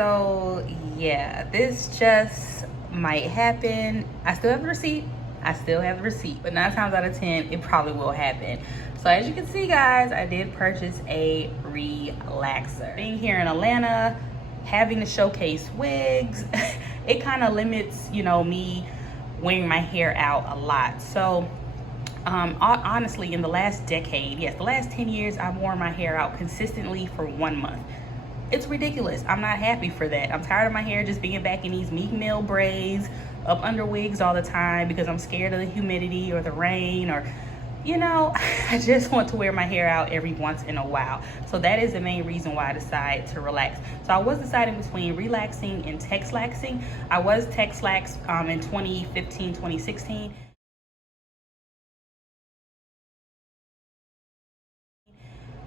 So yeah, this just might happen. I still have the receipt. But 9 times out of 10, it probably will happen. So as you can see, guys, I did purchase a relaxer. Being here in Atlanta, having to showcase wigs, it kind of limits, you know, me wearing my hair out a lot. So honestly, in the last decade, yes, the last 10 years, I've worn my hair out consistently for 1 month. It's ridiculous. I'm not happy for that. I'm tired of my hair just being back in these Meek Mill braids, up under wigs all the time because I'm scared of the humidity or the rain, or, you know, I just want to wear my hair out every once in a while. So that is the main reason why I decided to relax. So I was deciding between relaxing and texlaxing. I was texlax in 2015, 2016.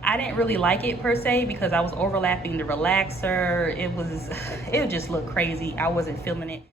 I didn't really like it per se because I was overlapping the relaxer. It just looked crazy. I wasn't feeling it.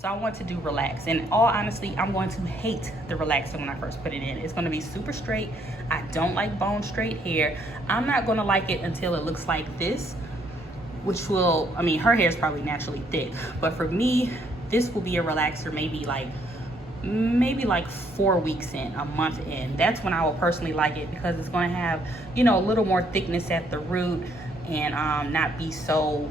So I want to do relax. And all honesty, I'm going to hate the relaxer when I first put it in. It's going to be super straight. I don't like bone straight hair. I'm not going to like it until it looks like this, which will, I mean, her hair is probably naturally thick. But for me, this will be a relaxer maybe like 4 weeks in, a month in. That's when I will personally like it because it's going to have, you know, a little more thickness at the root and not be so,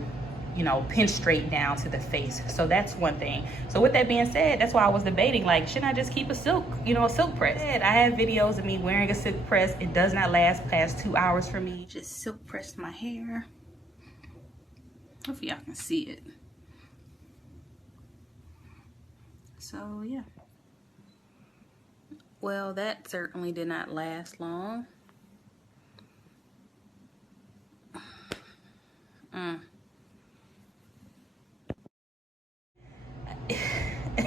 you know, pinned straight down to the face. So that's one thing. So with that being said, that's why I was debating, like, shouldn't I just keep a silk press? I have videos of me wearing a silk press. It does not last past 2 hours for me. Just silk press my hair. Hopefully y'all can see it. So yeah. Well, that certainly did not last long.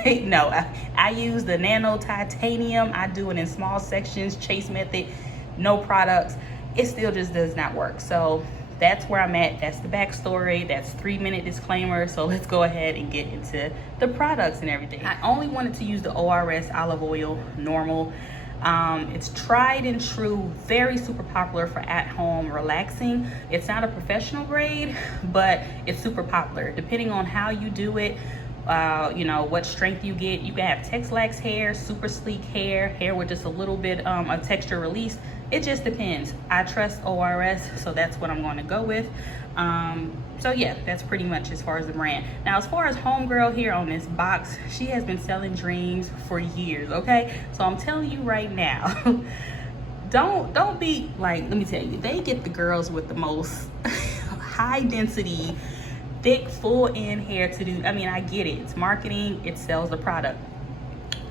No, I use the nano titanium. I do it in small sections, chase method, no products. It still just does not work. So that's where I'm at. That's the backstory. That's 3-minute disclaimer. So let's go ahead and get into the products and everything. I only wanted to use the ORS olive oil normal. It's tried and true, very super popular for at-home relaxing. It's not a professional grade, but it's super popular. Depending on how you do it, you know, what strength you get. You can have texlax hair, super sleek hair with just a little bit of texture release. It just depends. I trust ORS, so that's what I'm going to go with. So yeah, that's pretty much as far as the brand. Now, as far as homegirl here on this box, she has been selling dreams for years, okay? So I'm telling you right now, don't be like, let me tell you, they get the girls with the most high density, thick, full end hair to do. I mean, I get it. It's marketing. It sells the product.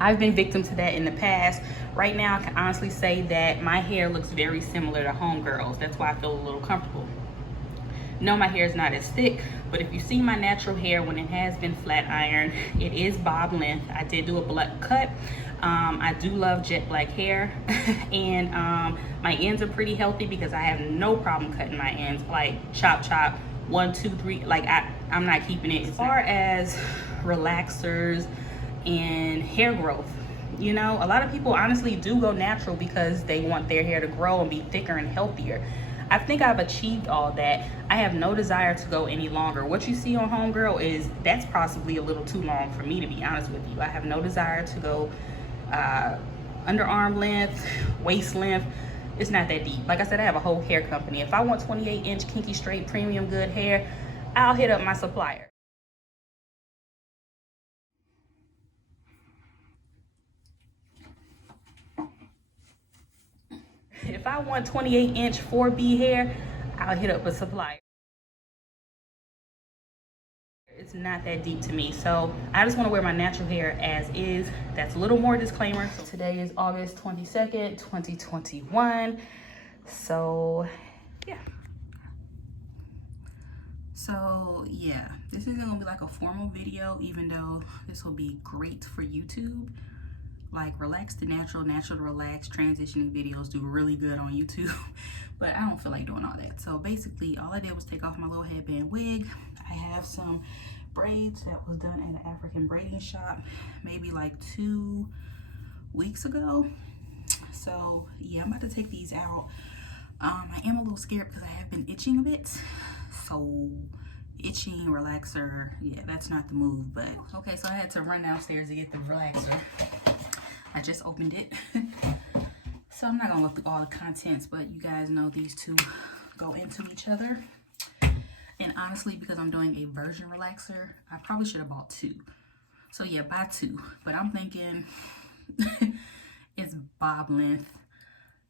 I've been victim to that in the past. Right now, I can honestly say that my hair looks very similar to homegirls. That's why I feel a little comfortable. No, my hair is not as thick, but if you see my natural hair when it has been flat ironed, it is bob length. I did do a black cut. I do love jet black hair, and my ends are pretty healthy because I have no problem cutting my ends, like chop, 1, 2, 3. Like I'm not keeping it. As far as relaxers and hair growth, you know, a lot of people honestly do go natural because they want their hair to grow and be thicker and healthier. I think I've achieved all that. I have no desire to go any longer. What you see on homegirl is, that's possibly a little too long for me, to be honest with you. I have no desire to go underarm length, waist length. It's not that deep. Like I said, I have a whole hair company. If I want 28-inch kinky straight premium good hair, I'll hit up my supplier. If I want 28-inch 4B hair, I'll hit up a supplier. It's not that deep to me. So I just want to wear my natural hair as is. That's a little more disclaimer. So today is August 22nd, 2021. So yeah. So yeah, this isn't gonna be like a formal video, even though this will be great for YouTube. Like relax to natural, natural to relax, transitioning videos do really good on YouTube, but I don't feel like doing all that. So basically all I did was take off my little headband wig. I have some braids that was done at an African braiding shop maybe like 2 weeks ago. So yeah, I'm about to take these out. I am a little scared because I have been itching a bit. So itching relaxer, yeah, that's not the move. But okay, so I had to run downstairs to get the relaxer. I just opened it. So I'm not gonna look through all the contents, but you guys know these two go into each other. And honestly, because I'm doing a virgin relaxer, I probably should have bought 2. So yeah, buy 2. But I'm thinking it's bob length.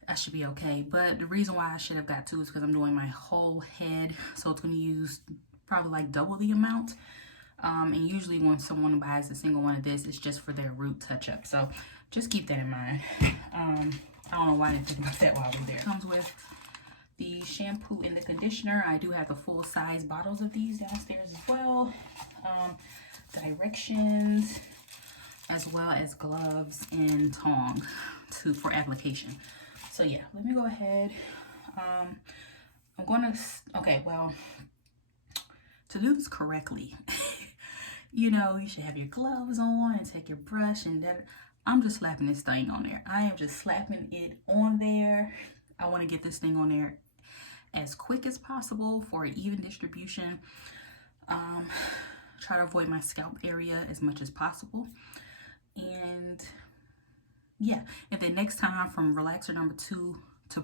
I should be okay. But the reason why I should have got 2 is because I'm doing my whole head. So it's going to use probably like double the amount. And usually when someone buys a single one of this, it's just for their root touch-up. So just keep that in mind. I don't know why I didn't think about that while I was there. It comes with the shampoo and the conditioner. I do have the full size bottles of these downstairs as well. Directions, as well as gloves and tongs for application. So yeah, let me go ahead. I'm gonna, okay, well, to do this correctly, you know, you should have your gloves on and take your brush, and then I'm just slapping this thing on there. I am just slapping it on there. I want to get this thing on there as quick as possible for an even distribution. Try to avoid my scalp area as much as possible. And yeah, and then next time from relaxer number 2 to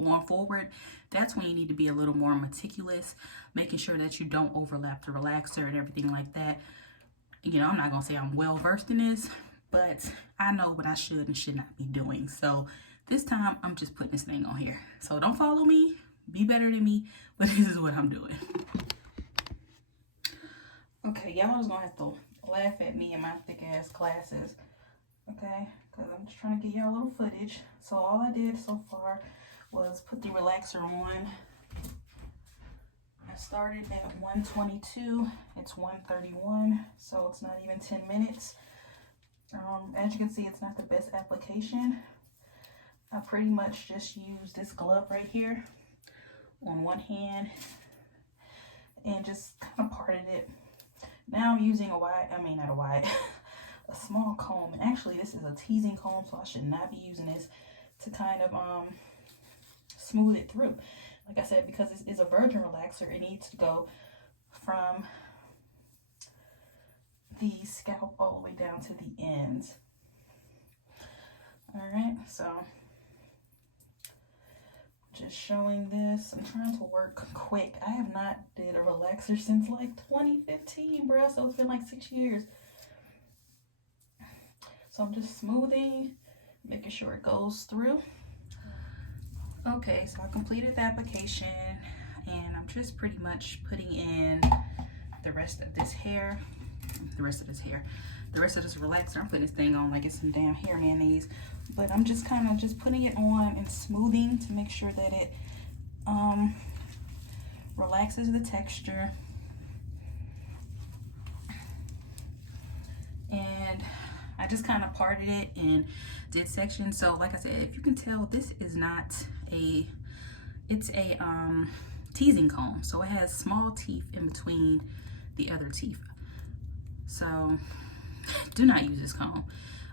on forward, that's when you need to be a little more meticulous, making sure that you don't overlap the relaxer and everything like that. You know, I'm not gonna say I'm well versed in this, but I know what I should and should not be doing. So this time I'm just putting this thing on here. So don't follow me, be better than me, but this is what I'm doing. Okay, y'all is gonna have to laugh at me and my thick ass glasses, okay? Because I'm just trying to get y'all a little footage. So all I did so far was put the relaxer on. I started at 122. It's 131, so it's not even 10 minutes. As you can see, it's not the best application. I pretty much just used this glove right here on one hand and just kind of parted it. Now I'm using a small comb. And actually, this is a teasing comb, so I should not be using this to kind of smooth it through. Like I said, because this is a virgin relaxer, it needs to go from the scalp all the way down to the ends. All right, so just showing this. I'm trying to work quick. I have not did a relaxer since like 2015, bro. So it's been like 6 years. So I'm just smoothing, making sure it goes through. Okay, so I completed the application and I'm just pretty much putting in the rest of this relaxer. I'm putting this thing on like it's some damn hair mayonnaise, but I'm just kind of just putting it on and smoothing to make sure that it relaxes the texture. And I just kind of parted it and did sections. So like I said, if you can tell, this is not it's a teasing comb. So it has small teeth in between the other teeth. So do not use this comb.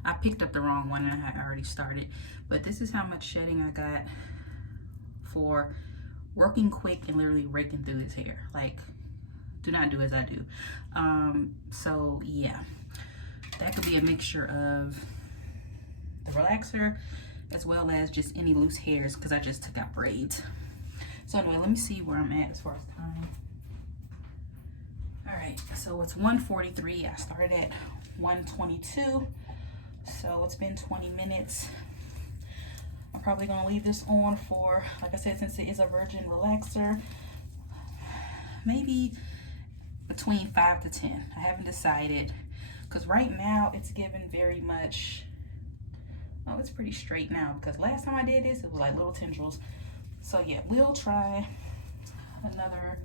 I picked up the wrong one and I had already started. But this is how much shedding I got for working quick and literally raking through this hair. Like, do not do as I do. So yeah, that could be a mixture of the relaxer as well as just any loose hairs because I just took out braids. So anyway, let me see where I'm at as far as time. All right, so it's 1:43. I started at 1:22, so it's been 20 minutes. I'm probably gonna leave this on for, like I said, since it is a virgin relaxer, maybe between 5 to 10. I haven't decided, because right now it's given very much, oh, it's pretty straight now, because last time I did this, it was like little tendrils. So yeah, we'll try another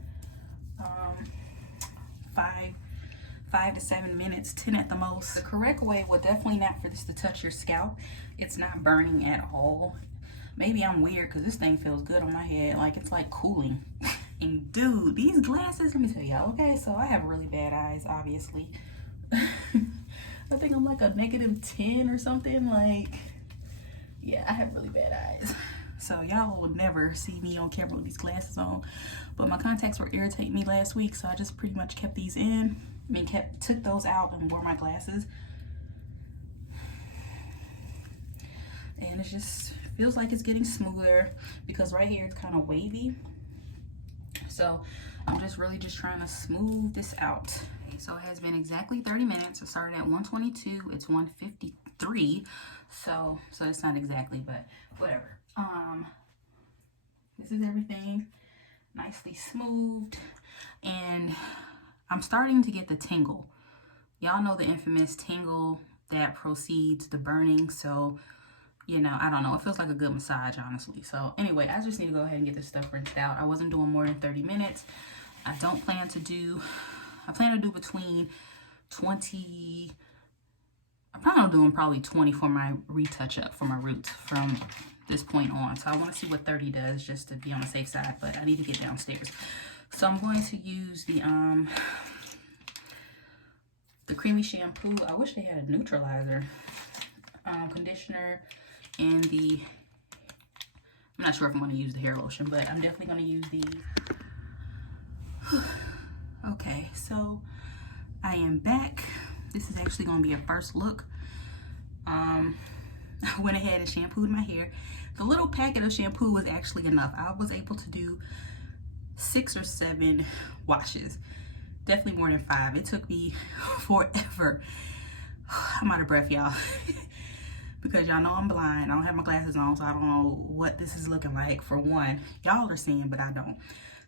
5 to 7 minutes, 10 at the most. The correct way would definitely not for this to touch your scalp. It's not burning at all. Maybe I'm weird because this thing feels good on my head, like it's like cooling. And dude, these glasses, let me tell y'all, okay, so I have really bad eyes, obviously. I think I'm like a -10 or something, like, yeah, I have really bad eyes. So y'all will never see me on camera with these glasses on, but my contacts were irritating me last week, so I just pretty much kept these in. I mean, took those out and wore my glasses. And it just feels like it's getting smoother because right here it's kind of wavy. So I'm just really just trying to smooth this out. Okay, so it has been exactly 30 minutes. I started at 122. It's 153. So it's not exactly, but whatever. This is everything nicely smoothed, and I'm starting to get the tingle. Y'all know the infamous tingle that precedes the burning. So, you know, I don't know, it feels like a good massage, honestly. So anyway, I just need to go ahead and get this stuff rinsed out. I wasn't doing more than 30 minutes. I plan to do between 20, I plan on doing probably 20 for my retouch up for my roots from this point on. So I want to see what 30 does just to be on the safe side, but I need to get downstairs. So I'm going to use the creamy shampoo. I wish they had a neutralizer, conditioner, and the, I'm not sure if I'm going to use the hair lotion, but I'm definitely going to use the, okay, so I am back. This is actually going to be a first look. I went ahead and shampooed my hair. The little packet of shampoo was actually enough. I was able to do 6 or 7 washes. Definitely more than 5. It took me forever. I'm out of breath, y'all. Because y'all know I'm blind. I don't have my glasses on, so I don't know what this is looking like. For one, y'all are seeing, but I don't.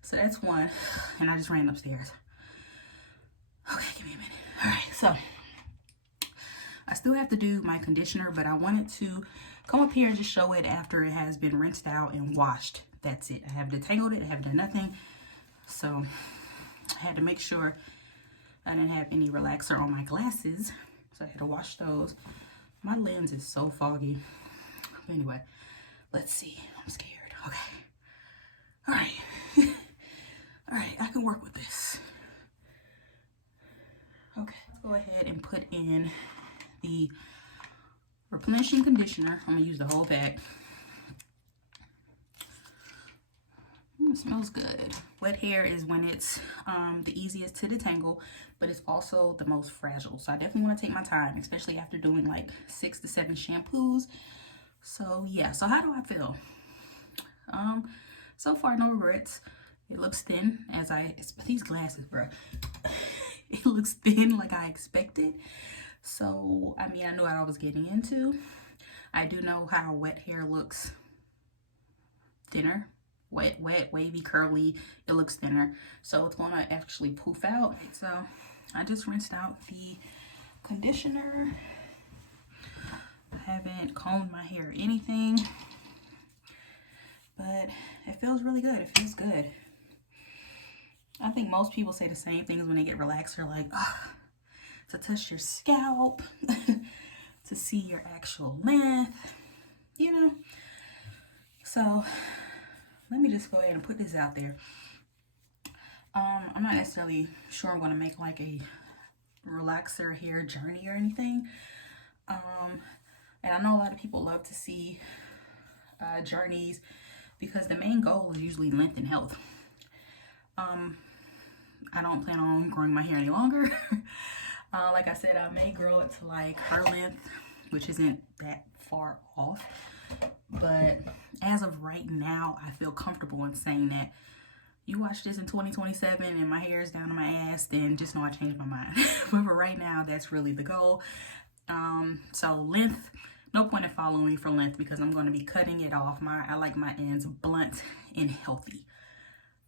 So that's one. And I just ran upstairs. Okay, give me a minute. All right, so I still have to do my conditioner, but I wanted to come up here and just show it after it has been rinsed out and washed. That's it. I haven't detangled it. I haven't done nothing. So I had to make sure I didn't have any relaxer on my glasses. So I had to wash those. My lens is so foggy. Anyway, let's see. I'm scared. Okay. All right. All right, I can work with this. Okay, let's go ahead and put in the replenishing conditioner. I'm gonna use the whole pack. It smells good. Wet hair is when it's the easiest to detangle, but it's also the most fragile. So I definitely want to take my time, especially after doing like 6 to 7 shampoos. So yeah, so how do I feel? So far, no regrets. It looks thin as these glasses, bro. It looks thin like I expected. So, I mean, I knew what I was getting into. I do know how wet hair looks thinner. Wet, wavy, curly, it looks thinner. So it's gonna actually poof out. So I just rinsed out the conditioner. I haven't combed my hair or anything, but it feels really good. It feels good. I think most people say the same things when they get relaxer, like, oh, to touch your scalp, to see your actual length, you know. So let me just go ahead and put this out there. I'm not necessarily sure I'm going to make like a relaxer hair journey or anything. And I know a lot of people love to see journeys because the main goal is usually length and health. I don't plan on growing my hair any longer. Like I said, I may grow it to like her length, which isn't that far off. But as of right now, I feel comfortable in saying that you watch this in 2027 and my hair is down to my ass, then just know I changed my mind. But for right now, that's really the goal. So length, no point in following me for length because I'm going to be cutting it off. I like my ends blunt and healthy.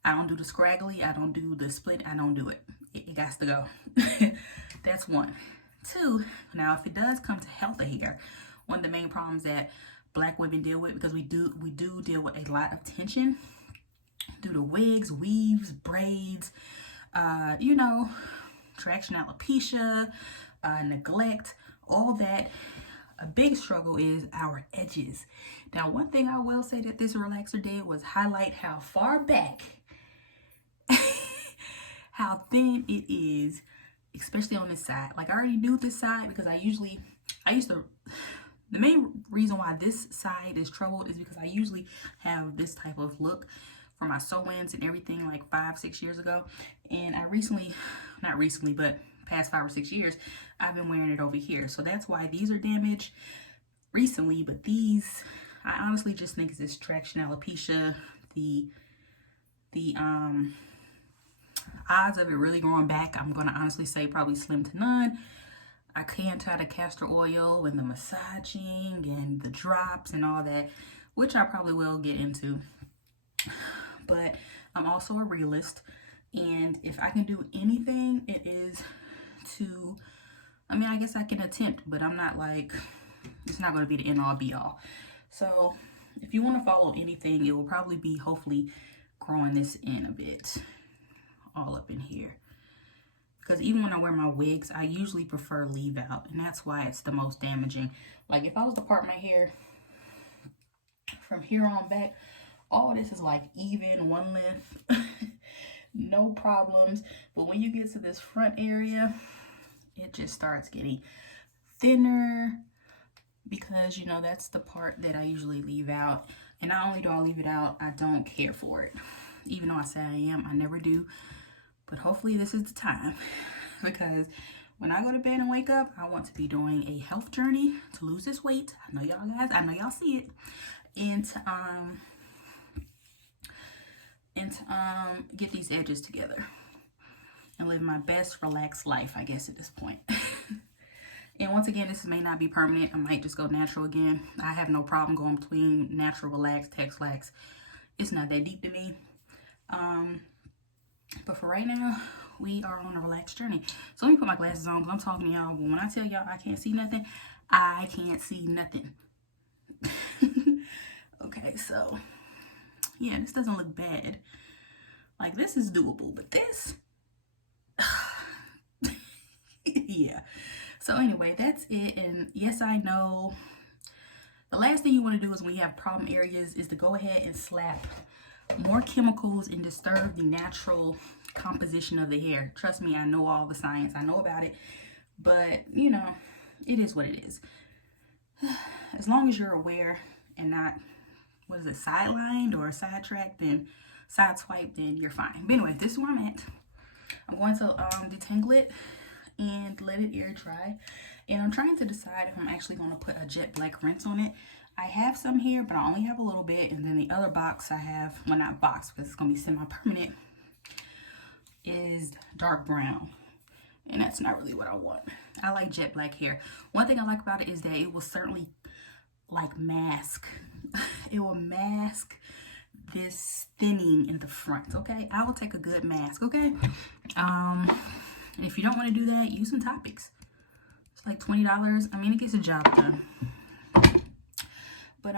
I don't do the scraggly. I don't do the split. I don't do it. it got to go. That's one. Two, now if it does come to healthy hair, one of the main problems that Black women deal with, because we do deal with a lot of tension due to wigs, weaves, braids, you know, traction alopecia, neglect, all that. A big struggle is our edges. Now, one thing I will say that this relaxer did was highlight how far back, how thin it is, especially on this side. Like, I already knew this side because the main reason why this side is troubled is because I usually have this type of look for my sew-ins and everything like 5-6 years ago. And I not recently, but past 5 or 6 years, I've been wearing it over here. So that's why these are damaged recently. But these, I honestly just think it's this traction alopecia. The odds of it really growing back, I'm gonna honestly say probably slim to none. I can try the castor oil and the massaging and the drops and all that, which I probably will get into. But I'm also a realist, and if I can do anything, it is to, I mean, I guess I can attempt, but I'm not like, it's not going to be the end all be all. So if you want to follow anything, it will probably be hopefully growing this in a bit, all up in here. Because even when I wear my wigs, I usually prefer leave out, and that's why it's the most damaging. Like if I was to part my hair from here on back, all this is like even one length, no problems. But when you get to this front area, it just starts getting thinner, because you know that's the part that I usually leave out. And not only do I leave it out, I don't care for it. Even though I say I am, I never do. But hopefully this is the time, because when I go to bed and wake up, I want to be doing a health journey to lose this weight. I know y'all guys, I know y'all see it. And to get these edges together and live my best relaxed life, I guess, at this point. And once again, this may not be permanent. I might just go natural again. I have no problem going between natural, relaxed, Tex-Lax. It's not that deep to me. But for right now, we are on a relaxed journey. So let me put my glasses on because I'm talking to y'all. But when I tell y'all I can't see nothing, I can't see nothing. Okay, so yeah, this doesn't look bad. Like, this is doable, but this, yeah. So anyway, that's it. And yes, I know the last thing you want to do is when you have problem areas is to go ahead and slap more chemicals and disturb the natural composition of the hair. Trust me, I know all the science. I know about it. But, you know, it is what it is. As long as you're aware and not, what is it, sidelined or sidetracked and sideswiped, then you're fine. But anyway, this is where I'm at. I'm going to detangle it and let it air dry. And I'm trying to decide if I'm actually going to put a jet black rinse on it. I have some here, but I only have a little bit. And then the other box I have, well, not box because it's going to be semi-permanent, is dark brown. And that's not really what I want. I like jet black hair. One thing I like about it is that it will certainly like mask. It will mask this thinning in the front, okay? I will take a good mask, okay? If you don't want to do that, use some Topics. It's like $20. I mean, it gets the job done. But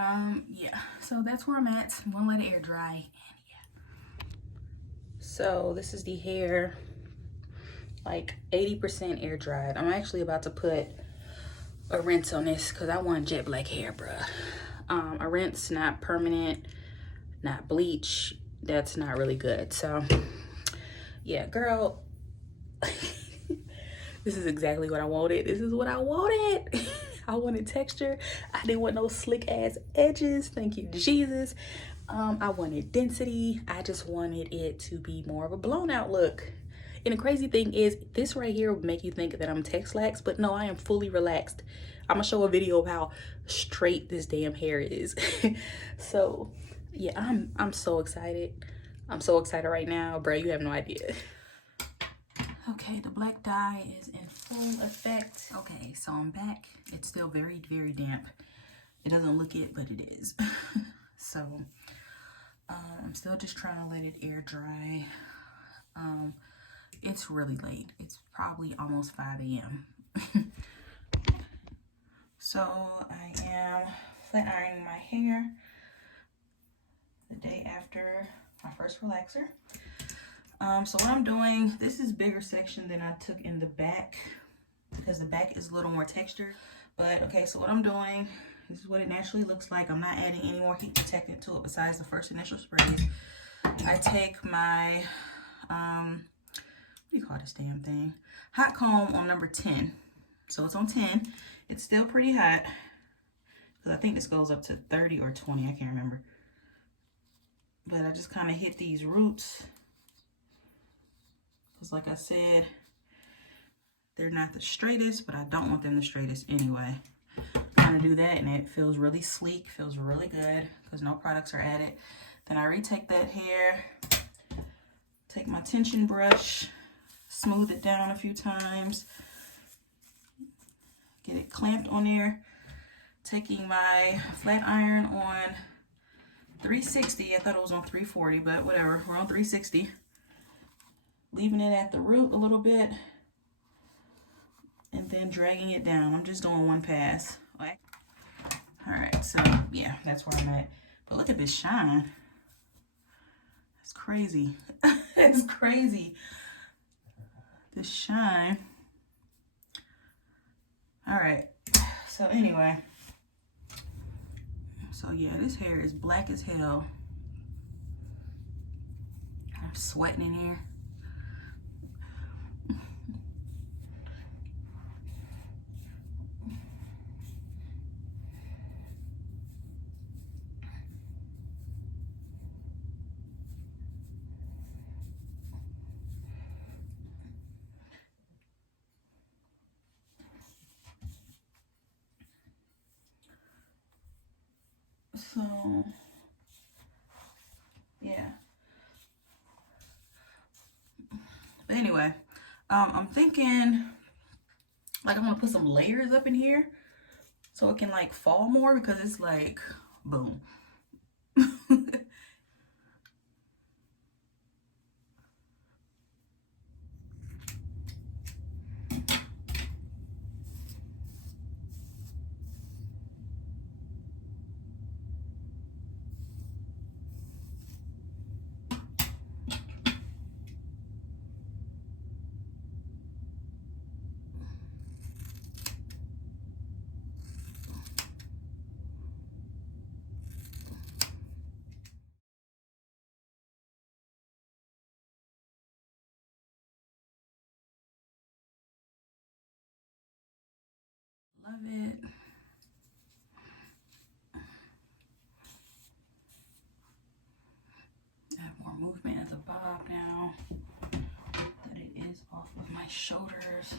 yeah, so that's where I'm at. I'm gonna let it air dry, and yeah. So this is the hair, like 80% air dried. I'm actually about to put a rinse on this because I want jet black hair, bruh. A rinse, not permanent, not bleach. That's not really good. So yeah, girl, this is exactly what I wanted. This is what I wanted. I wanted texture. I didn't want no slick ass edges. Thank you, Jesus. I wanted density. I just wanted it to be more of a blown out look. And the crazy thing is, this right here would make you think that I'm Tex-Lax, but no, I am fully relaxed. I'm gonna show a video of how straight this damn hair is. So yeah, I'm so excited. I'm so excited right now, bro. You have no idea. Okay, the black dye is in full effect. Okay, so I'm back. It's still very, very damp. It doesn't look it, but it is. So I'm still just trying to let it air dry. it's really late. It's probably almost 5 a.m. So I am flat ironing my hair the day after my first relaxer. So what I'm doing, this is bigger section than I took in the back because the back is a little more textured. But okay, so what I'm doing, this is what it naturally looks like. I'm not adding any more heat protectant to it besides the first initial sprays. I take my, what do you call this damn thing? Hot comb on number 10. So it's on 10. It's still pretty hot because I think this goes up to 30 or 20. I can't remember. But I just kind of hit these roots because, like I said, they're not the straightest, but I don't want them the straightest anyway. Kind of do that, and it feels really sleek, feels really good because no products are added. Then I retake that hair, take my tension brush, smooth it down a few times, get it clamped on there. Taking my flat iron on 360. I thought it was on 340, but whatever. We're on 360. Leaving it at the root a little bit. And then dragging it down. I'm just doing one pass. Alright, so yeah, that's where I'm at. But look at this shine. That's crazy. It's crazy. This shine. Alright, so anyway. So yeah, this hair is black as hell. I'm sweating in here. So yeah. But anyway, I'm thinking like I'm gonna put some layers up in here so it can like fall more because it's like boom. Love it. Add more movement at the bob now that it is off of my shoulders.